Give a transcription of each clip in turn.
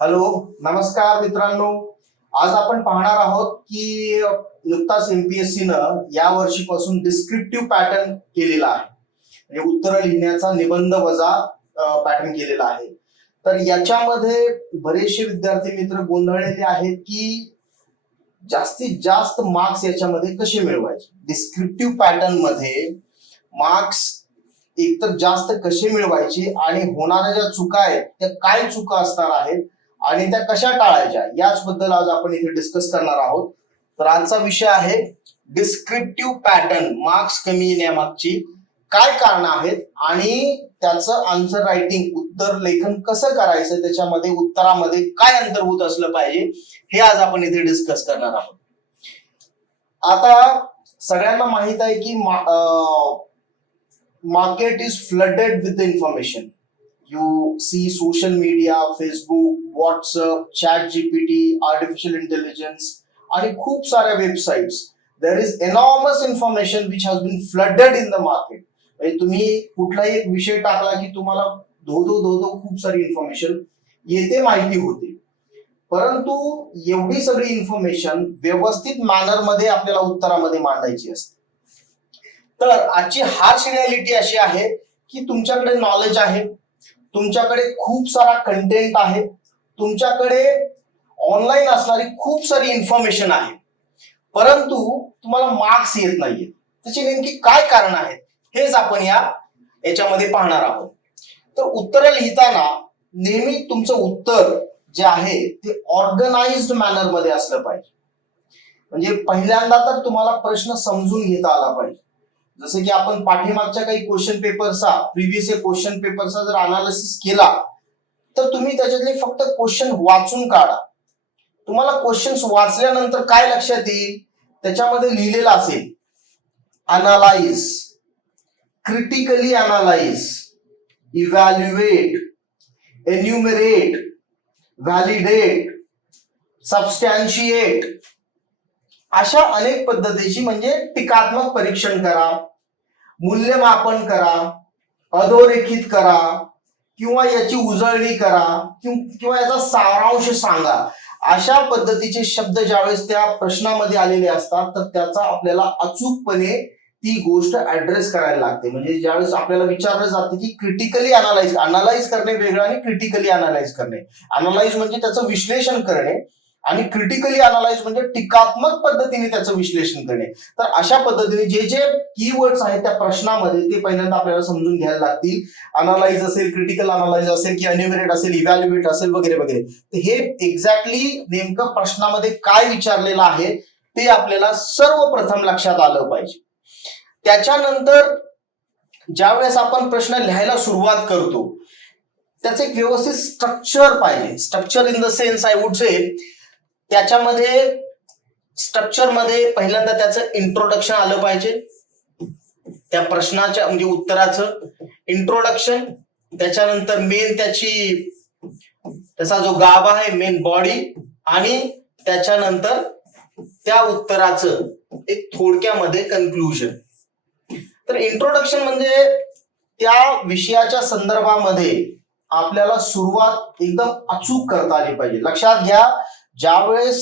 Hello, नमस्कार मित्रांनो. आज आपण पाहणार आहोत की नुकताच एमपीएससी न या वर्षीपासून डिस्क्रिप्टिव्ह पॅटर्न केलेला आहे. म्हणजे उत्तर लिहिण्याचा निबंध वजा पॅटर्न केलेला आहे. तर याच्यामध्ये बरेचसे विद्यार्थी मित्र गोंधळलेले आहेत की जास्तीत जास्त मार्क्स याच्यामध्ये कसे मिळवायचे. डिस्क्रिप्टिव्ह पॅटर्न मध्ये मार्क्स एकतर जास्त कसे मिळवायचे आणि होणाऱ्या ज्या चुका आहेत त्या काय चुका असणार आहेत आणि त्या कशा टाळायच्या याच बद्दल आज आपण इथे डिस्कस करणार आहोत. तर आजचा विषय आहे डिस्क्रिप्टिव्ह पॅटर्न. मार्क्स कमी येण्यामागची काय कारण आहेत आणि त्याचं आन्सर रायटिंग उत्तर लेखन कसं करायचं, त्याच्यामध्ये उत्तरामध्ये काय अंतर्भूत असलं पाहिजे हे आज आपण इथे डिस्कस करणार आहोत. आता सगळ्यांना माहित आहे की market is flooded with the information. You see social media, Facebook, WhatsApp, ChatGPT, artificial intelligence, आणि खूप साऱ्या websites. There is enormous information which has been flooded in the market. म्हणजे तुम्ही कुठलाही एक विषय टाकला की तुम्हाला धो खूप सारी इन्फॉर्मेशन येते, माहिती होते. परंतु एवढी सगळी इन्फॉर्मेशन व्यवस्थित मॅनर मध्ये आपल्याला उत्तरामध्ये मांडायची असते. तर आजची हार्श रियालिटी अशी आहे की तुमच्याकडे नॉलेज आहे, तुमच्याकडे खूप सारा कंटेंट आहे, तुमच्याकडे ऑनलाईन असणारी खूप सारी इन्फॉर्मेशन आहे, परंतु तुम्हाला मार्क्स येत नाहीये. त्याची नेमकी काय कारण आहेत हेच आपण याच्यामध्ये पाहणार आहोत. तर उत्तर लिहिताना नेहमी तुमचं उत्तर जे आहे ते ऑर्गनाइज्ड मॅनर मध्ये असलं पाहिजे. म्हणजे पहिल्यांदा तर तुम्हाला प्रश्न समजून घेता आला पाहिजे. जसं की आपण पाठीमागच्या काही क्वेश्चन पेपरचा, प्रिव्हियस क्वेश्चन पेपरचा जर अनालिसिस केला तर तुम्ही त्याच्यातले फक्त क्वेश्चन वाचून काढा. तुम्हाला क्वेश्चन्स वाचल्यानंतर काय लक्षात येईल, त्याच्यामध्ये लिहिलेलं असेल analyse, critically analyse, evaluate, enumerate, validate, substantiate, अशा अनेक पद्धतीची म्हणजे टीकात्मक परीक्षण करा, मूल्यमापन करा, अधोरेखित करा किंवा याची उजळणी करा किंवा याचा सारांश सांगा. अशा पद्धतीचे शब्द ज्यावेळेस त्या प्रश्नामध्ये आलेले असतात तर त्याचा आपल्याला अचूकपणे ती गोष्ट ऍड्रेस करायला लागते. म्हणजे ज्यावेळेस आपल्याला विचारलं जाते की क्रिटिकली अनालाइज करणे वेगळं आणि क्रिटिकली अनालाइज करणे. अनालाइज म्हणजे त्याचं विश्लेषण करणे आणि क्रिटिकली अनालाइज म्हणजे टीकात्मक पद्धतीने त्याचं विश्लेषण करणे. तर अशा पद्धतीने जे जे कीवर्ड्स आहेत त्या प्रश्नामध्ये ते पहिल्यांदा आपल्याला समजून घ्यायला लागतील. अनालाइज असेल, क्रिटिकल अनालाइज असेल की एन्युमरेट असेल, इव्हॅल्युएट असेल वगैरे वगैरे. तर हे एक्झॅक्टली नेमकं प्रश्नामध्ये काय विचारलेलं आहे ते आपल्याला सर्वप्रथम लक्षात आलं पाहिजे. त्याच्यानंतर ज्यावेळेस आपण प्रश्न लिहायला सुरुवात करतो त्याचं एक व्यवस्थित स्ट्रक्चर पाहिजे. Structure in the sense I would say, त्याच्यामध्ये स्ट्रक्चर मध्ये पहिल्यांदा त्याचं इंट्रोडक्शन आलं पाहिजे. त्या प्रश्नाच्या म्हणजे उत्तराचं इंट्रोडक्शन, त्याच्यानंतर मेन त्याचा जो गाभा आहे, मेन बॉडी, आणि त्याच्यानंतर त्या उत्तराचं एक थोडक्यामध्ये कन्क्लुजन. तर इंट्रोडक्शन म्हणजे त्या विषयाच्या संदर्भामध्ये आपल्याला सुरुवात एकदम अचूक करता आली पाहिजे. लक्षात घ्या, ज्यावेळेस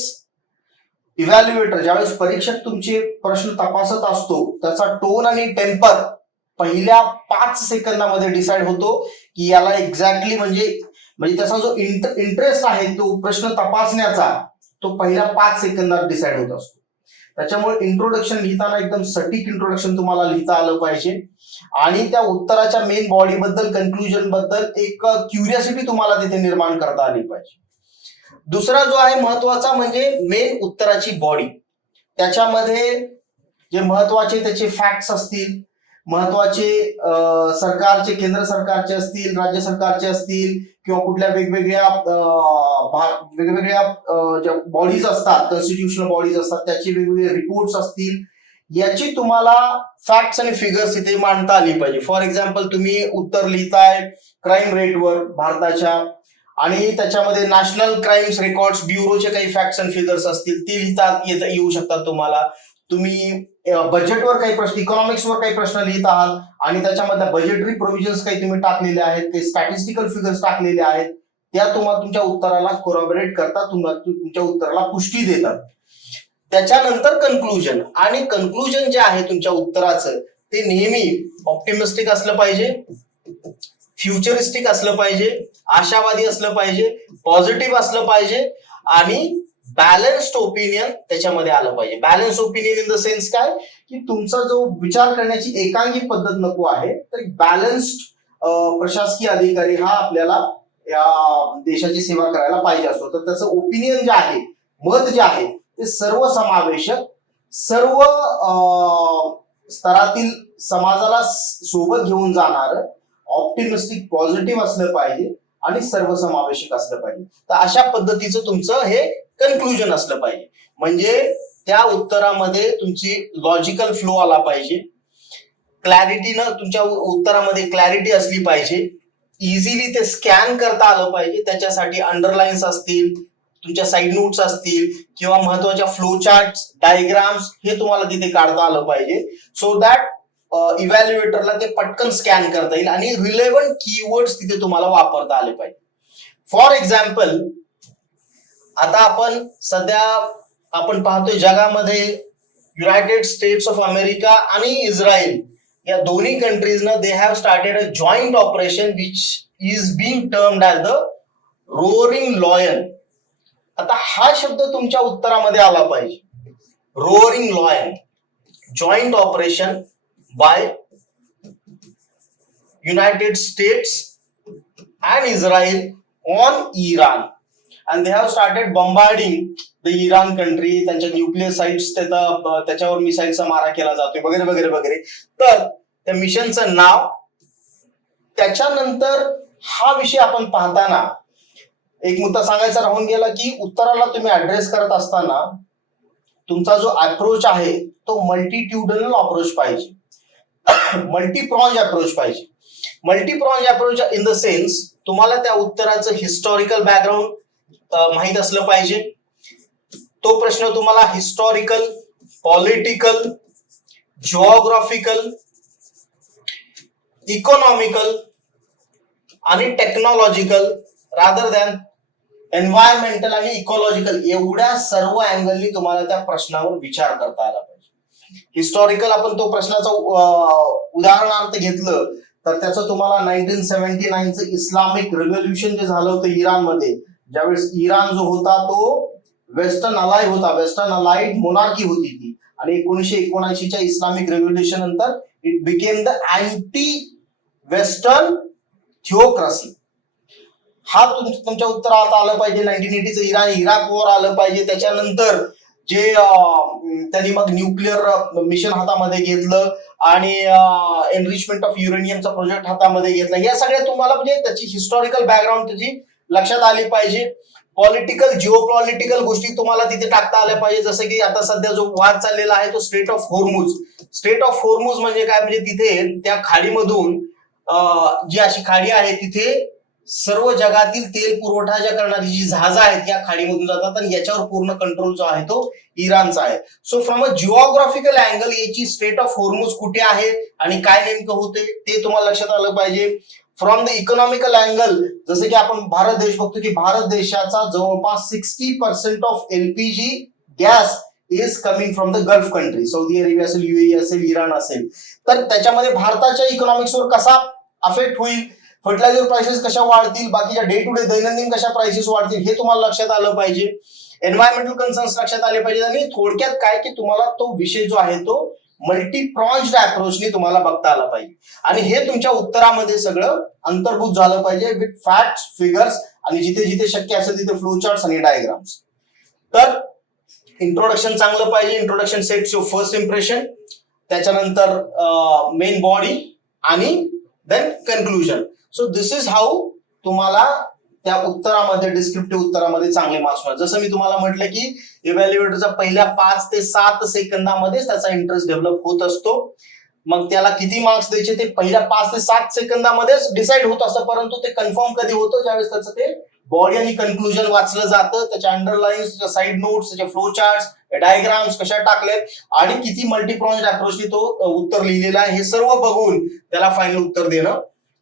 इव्हॅल्युएटर, ज्यावेळेस परीक्षक तुमचे प्रश्न तपासत असतो त्याचा टोन आणि टेम्पर पहिल्या 5 सेकंदामध्ये डिसाइड होतो की याला एक्झॅक्टली म्हणजे त्याचा जो इंटरेस्ट आहे तो प्रश्न तपासण्याचा तो पहिल्या 5 सेकंदात डिसाइड होत असतो. त्याच्यामुळे इंट्रोडक्शन लिहिताना एकदम सटीक इंट्रोडक्शन तुम्हाला लिहिता आलं पाहिजे आणि त्या उत्तराच्या मेन बॉडी बद्दल, कन्क्लुजन बद्दल एक क्युरियोसिटी तुम्हाला तिथे निर्माण करता आली पाहिजे. दुसरा जो आहे महत्वाचा म्हणजे मेन उत्तराची बॉडी. त्याच्यामध्ये जे महत्वाचे त्याचे फॅक्ट्स असतील, महत्वाचे सरकारचे, केंद्र सरकारचे असतील, राज्य सरकारचे असतील किंवा कुठल्या वेगवेगळ्या ज्या बॉडीज असतात, कॉन्स्टिट्यूशनल बॉडीज असतात, त्याचे वेगवेगळे रिपोर्ट्स असतील, याची तुम्हाला फॅक्ट्स आणि फिगर्स इथे मांडता आली पाहिजे. फॉर एक्झाम्पल तुम्ही उत्तर लिहिताय क्राईम रेटवर भारताच्या आणि त्याच्यामध्ये नॅशनल क्राईम्स रेकॉर्ड्स ब्युरोचे काही फॅक्ट्स अँड फिगर्स असतील ते येऊ शकतात तुम्हाला. तुम्ही बजेटवर काही प्रश्न, इकॉनॉमिक्सवर काही प्रश्न लिहित आहात आणि त्याच्यामध्ये बजेटरी प्रोव्हिजन्स काही तुम्ही टाकलेले आहेत, काही स्टॅटिस्टिकल फिगर्स टाकलेले आहेत, त्या तुम्हाला तुमच्या उत्तराला कोरॉबरेट करतात, तुमच्या उत्तराला पुष्टी देतात. त्याच्यानंतर कन्क्लुजन, आणि कन्क्लुजन जे आहे तुमच्या उत्तराचं ते नेहमी ऑप्टिमिस्टिक असलं पाहिजे, फ्युचरिस्टिक असलं पाहिजे, आशावादी असलं पाहिजे, पॉझिटिव्ह असलं पाहिजे आणि बॅलन्स्ड ओपिनियन त्याच्यामध्ये आलं पाहिजे. Balance opinion in the sense काय, की तुमचा जो विचार करण्याची एकांगी पद्धत नको आहे, तर बॅलन्स्ड प्रशासकीय अधिकारी हा आपल्याला या देशाची सेवा करायला पाहिजे असतो. तर त्याचं ओपिनियन जे आहे, मत जे आहे ते सर्वसमावेशक, सर्व स्तरातील समाजाला सोबत घेऊन जाणार, ऑप्टिमिस्टिक पॉझिटिव्ह असलं पाहिजे आणि सर्वसमावेशक असलं पाहिजे. तर अशा पद्धतीचं तुमचं हे कन्क्लुजन असलं पाहिजे. म्हणजे त्या उत्तरामध्ये तुमची लॉजिकल फ्लो आला पाहिजे, क्लॅरिटीनं तुमच्या उत्तरामध्ये क्लॅरिटी असली पाहिजे, इझिली ते स्कॅन करता आलं पाहिजे. त्याच्यासाठी अंडरलाईन्स असतील, तुमच्या साईड नोट्स असतील किंवा महत्वाच्या फ्लो चार्ट, डायग्राम्स हे तुम्हाला तिथे काढता आलं पाहिजे, सो दॅट इव्हॅल्युएटरला ते पटकन स्कॅन करता येईल आणि रिलेव्हंट कीवर्ड्स तिथे तुम्हाला वापरता आले पाहिजे. फॉर एक्झाम्पल, आता आपण सध्या आपण पाहतोय जगामध्ये युनायटेड स्टेट्स ऑफ अमेरिका आणि इस्रायल या दोन्ही कंट्रीजनं they have started a joint operation which is being termed as the Roaring Lion. आता हा शब्द तुमच्या उत्तरामध्ये आला पाहिजे, Roaring Lion, joint operation by United States and Israel on Iran, and they have started bombarding the Iran country. त्यांच्या nuclear sites त्याच्यावर मिसाईलचा मारा केला जातोय वगैरे वगैरे वगैरे. तर त्या मिशनचं नाव, त्याच्यानंतर हा विषय आपण पाहताना एक मुद्दा सांगायचा राहून गेला की उत्तराला तुम्ही ऍड्रेस करत असताना तुमचा जो अप्रोच आहे तो मल्टीट्युडनल अप्रोच पाहिजे, मल्टीप्रॉन्ज अप्रोच पाहिजे. मल्टीप्रॉन्ज अप्रोच इन द सेन्स तुम्हाला त्या उत्तराचं हिस्टॉरिकल बॅकग्राऊंड माहित असलं पाहिजे. तो प्रश्न तुम्हाला हिस्टॉरिकल, पॉलिटिकल, जिओग्राफिकल, इकॉनॉमिकल आणि टेक्नॉलॉजिकल रादर दॅन एन्व्हायरमेंटल आणि इकॉलॉजिकल एवढ्या सर्व अँगलनी तुम्हाला त्या प्रश्नावर विचार करता आला पाहिजे. हिस्टॉरिकल आपण तो प्रश्नाचा उदाहरणार्थ घेतलं तर त्याचं तुम्हाला 1979चं इस्लामिक रेव्होल्युशन जे झालं होतं इराणमध्ये, ज्यावेळेस इराण जो होता तो वेस्टर्न अलाय होता, वेस्टर्न अलाइड मोनार्की होती ती, आणि 1979च्या इस्लामिक रेव्होल्युशन नंतर it became the anti western theocracy. हा तुमच्या उत्तरात आलं पाहिजे. 1980चं इराण इराक वॉर आलं पाहिजे. त्याच्यानंतर जे त्यांनी मग न्यूक्लिअर मिशन हातामध्ये घेतलं आणि एनरिचमेंट ऑफ युरेनियमचा प्रोजेक्ट हातामध्ये घेतला, या सगळ्या तुम्हाला म्हणजे त्याची हिस्टॉरिकल बॅकग्राऊंड त्याची लक्षात आली पाहिजे. पॉलिटिकल, जिओपॉलिटिकल गोष्टी तुम्हाला तिथे टाकता आल्या पाहिजे. जसं की आता सध्या जो वाद चाललेला आहे तो straight of Hormuz. Straight of Hormuz म्हणजे काय, म्हणजे तिथे त्या खाडीमधून जी अशी खाडी आहे तिथे सर्व जगातील तेल पुरवठा ज्या करणारी जी जहाजं आहेत या खाडीमधून जातात आणि याच्यावर पूर्ण कंट्रोल जो आहे तो इराणचा आहे. So from a geographical angle याची स्ट्रेट ऑफ होर्मुझ कुठे आहे आणि काय नेमकं होते ते तुम्हाला लक्षात आलं पाहिजे. फ्रॉम द इकॉनॉमिकल अँगल, जसं की आपण भारत देश बघतो की भारत देशाचा जवळपास 60% of LPG gas is coming from the gulf country, Saudi Arabia असेल, युएई असेल, इराण असेल. तर त्याच्यामध्ये भारताच्या इकॉनॉमिक्सवर कसा अफेक्ट होईल, फर्टिलायझर प्राइसेस कशा वाढतील, बाकीच्या डे टू डे दैनंदिन कशा प्राइसेस वाढतील हे तुम्हाला लक्षात आलं पाहिजे. एन्व्हायरमेंटल कन्सर्न्स लक्षात आले पाहिजे. आणि थोडक्यात काय की तुम्हाला तो विषय जो आहे तो मल्टीप्रॉन्ज्ड अप्रोचने तुम्हाला बघता आला पाहिजे आणि हे तुमच्या उत्तरामध्ये सगळं अंतर्भूत झालं पाहिजे विथ फॅक्ट्स, फिगर्स आणि जिथे जिथे शक्य असेल तिथे फ्लो चार्ट्स आणि डायग्राम्स. तर इंट्रोडक्शन चांगलं पाहिजे. Introduction sets your first impression, त्याच्यानंतर मेन बॉडी आणि then conclusion. So this is how तुम्हाला त्या उत्तरामध्ये, डिस्क्रिप्टिव्ह उत्तरामध्ये चांगले मार्क्स मिळतात. जसं मी तुम्हाला म्हटलं की इव्हॅल्युएटरचा पहिल्या 5 ते 7 सेकंदामध्येच त्याचा इंटरेस्ट डेव्हलप होत असतो. मग त्याला किती मार्क्स द्यायचे ते पहिल्या 5 ते 7 सेकंदामध्येच डिसाईड होत असतं, परंतु ते कन्फर्म कधी होतं ज्यावेळेस त्याचं ते बॉडी आणि कन्क्लुजन वाचलं जातं, त्याच्या अंडरलाईन्स, त्याच्या साईड नोट्स, त्याचे फ्लो चार्ट्स, डायग्राम्स कशा टाकलेत आणि किती मल्टीप्रॉन्ज्ड अप्रोचने तो उत्तर लिहिलेला आहे हे सर्व बघून त्याला फायनल उत्तर देणं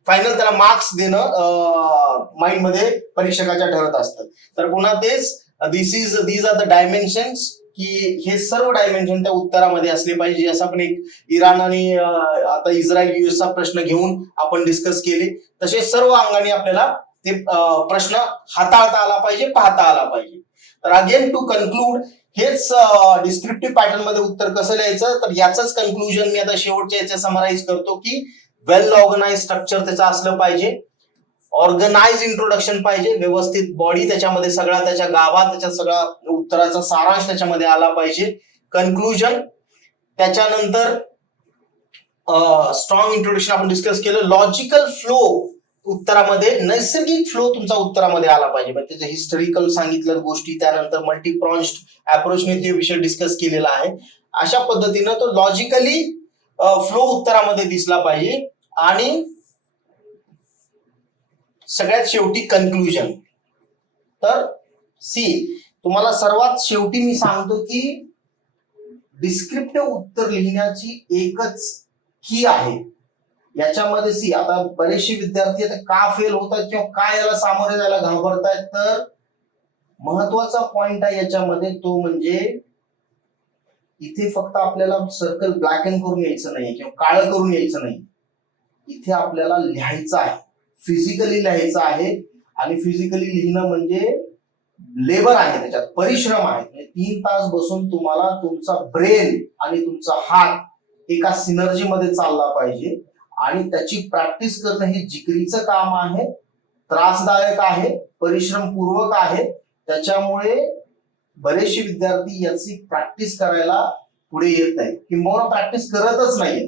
फायनल त्याला मार्क्स देणं माइंड मध्ये परीक्षकाच्या ठरत असतं. तर पुन्हा तेच दीज आर द डायमेन्शन्स, की हे सर्व डायमेन्शन त्या उत्तरामध्ये असले पाहिजे. असं आपण एक इराण आणि आता इस्रायल युएसचा प्रश्न घेऊन आपण डिस्कस केले, तसे सर्व अंगाने आपल्याला ते प्रश्न हाताळता आला पाहिजे, पाहता आला पाहिजे. तर अगेन टू कन्क्लूड, हेच डिस्क्रिप्टिव्ह पॅटर्न मध्ये उत्तर कसं लिहायचं, तर याचंच कन्क्लुजन मी आता शेवटच्या याच्या समराईज करतो, की वेल ऑर्गनाइज स्ट्रक्चर त्याचं असलं पाहिजे, ऑर्गनाइज इंट्रोडक्शन पाहिजे, व्यवस्थित बॉडी त्याच्यामध्ये सगळा, त्याच्या गाभा, त्याच्या सगळा उत्तराचा सारांश त्याच्यामध्ये आला पाहिजे, कन्क्लुजन, त्याच्यानंतर स्ट्रॉंग इंट्रोडक्शन आपण डिस्कस केलं, लॉजिकल फ्लो उत्तरामध्ये, नैसर्गिक फ्लो तुमचा उत्तरामध्ये आला पाहिजे, म्हणजे त्याचे हिस्टॉरिकल सांगितलं गोष्टी, त्यानंतर मल्टीप्रॉन्ज्ड अप्रोचने ते विषय डिस्कस केलेला आहे. अशा पद्धतीनं तो लॉजिकली फ्लो उत्तरामध्ये दिसला पाहिजे. आणि सगळ्यात शेवटी कन्क्लुजन. तर तुम्हाला सर्वात शेवटी मी सांगतो की डिस्क्रिप्टिव्ह उत्तर लिहिण्याची एकच की आहे याच्यामध्ये. आता बरेचसे विद्यार्थी आता का फेल होतात किंवा काय याला सामोरे जायला घाबरतायत, तर महत्वाचा पॉइंट आहे याच्यामध्ये तो म्हणजे इथे फक्त आपल्याला सर्कल ब्लॅक अँड करून यायचं नाही किंवा काळं करून यायचं नाही, इथे आपल्याला लिहायचं आहे, फिजिकली लिहायचं आहे. आणि फिजिकली लिहिणं म्हणजे लेबर आहे, त्याच्यात परिश्रम आहे. 3 तास बसून तुम्हाला तुमचा ब्रेन आणि तुमचा हात एका सिनर्जी मध्ये चालला पाहिजे, आणि त्याची प्रॅक्टिस करणं हे जिकरीचं काम आहे, त्रासदायक आहे, परिश्रमपूर्वक आहे. त्याच्यामुळे बरेचसे विद्यार्थी याची प्रॅक्टिस करायला पुढे येत नाही किंवा प्रॅक्टिस करतच नाही.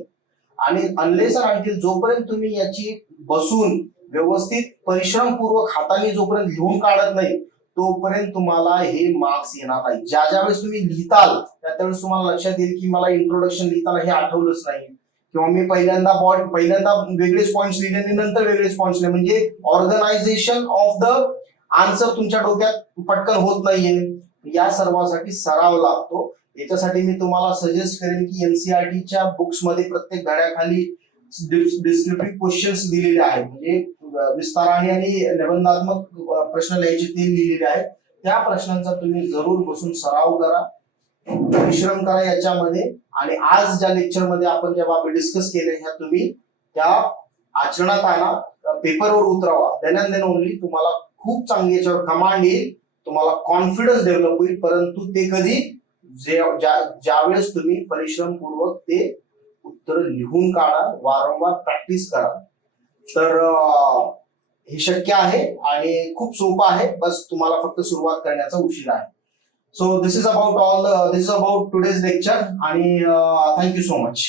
आणि अनलेस अनटिल जोपर्यंत तुम्ही याची बसून व्यवस्थित परिश्रमपूर्वक हाताने जोपर्यंत लिहून काढत नाही तोपर्यंत तुम्हाला हे मार्क्स येणार नाही. ज्या वेळेस तुम्ही लिहिताल त्यावेळेस तुम्हाला लक्षात येईल की मला इंट्रोडक्शन लिहिताना हे आठवलंच नाही, किंवा मी पहिल्यांदा वेगळेच पॉइंट्स लिहिले आणि नंतर वेगळेच पॉइंट्स लिहिले, म्हणजे ऑर्गनायझेशन ऑफ द आन्सर तुमच्या डोक्यात पटकन होत नाहीये. या सर्वांसाठी सराव लागतो. याच्यासाठी मी तुम्हाला सजेस्ट करेन की एनसीईआरटीच्या बुक्स मध्ये प्रत्येक धड्याखाली डिस्क्रिप्टिव्ह क्वेश्चन्स दिलेले आहेत, म्हणजे विस्ताराने आणि निबंधात्मक प्रश्न लिहायचे ते लिहिलेले आहेत. त्या प्रश्नांचा तुम्ही जरूर बसून सराव करा, परिश्रम करा याच्यामध्ये. आणि आज ज्या लेक्चर मध्ये आपण ज्या बाबी डिस्कस केल्या ह्या तुम्ही त्या आचरणात आणा, पेपरवर उतरवा. देन ओनली तुम्हाला खूप चांगली याच्यावर कमांड येईल, तुम्हाला कॉन्फिडन्स डेव्हलप होईल. परंतु ते कधी, ज्यावेळेस तुम्ही परिश्रमपूर्वक ते उत्तर लिहून काढा, वारंवार प्रॅक्टिस करा. तर हे शक्य आहे आणि खूप सोपं आहे, बस तुम्हाला फक्त सुरुवात करण्याचा उशीर आहे. So this is about today's lecture, आणि थँक्यू सो मच.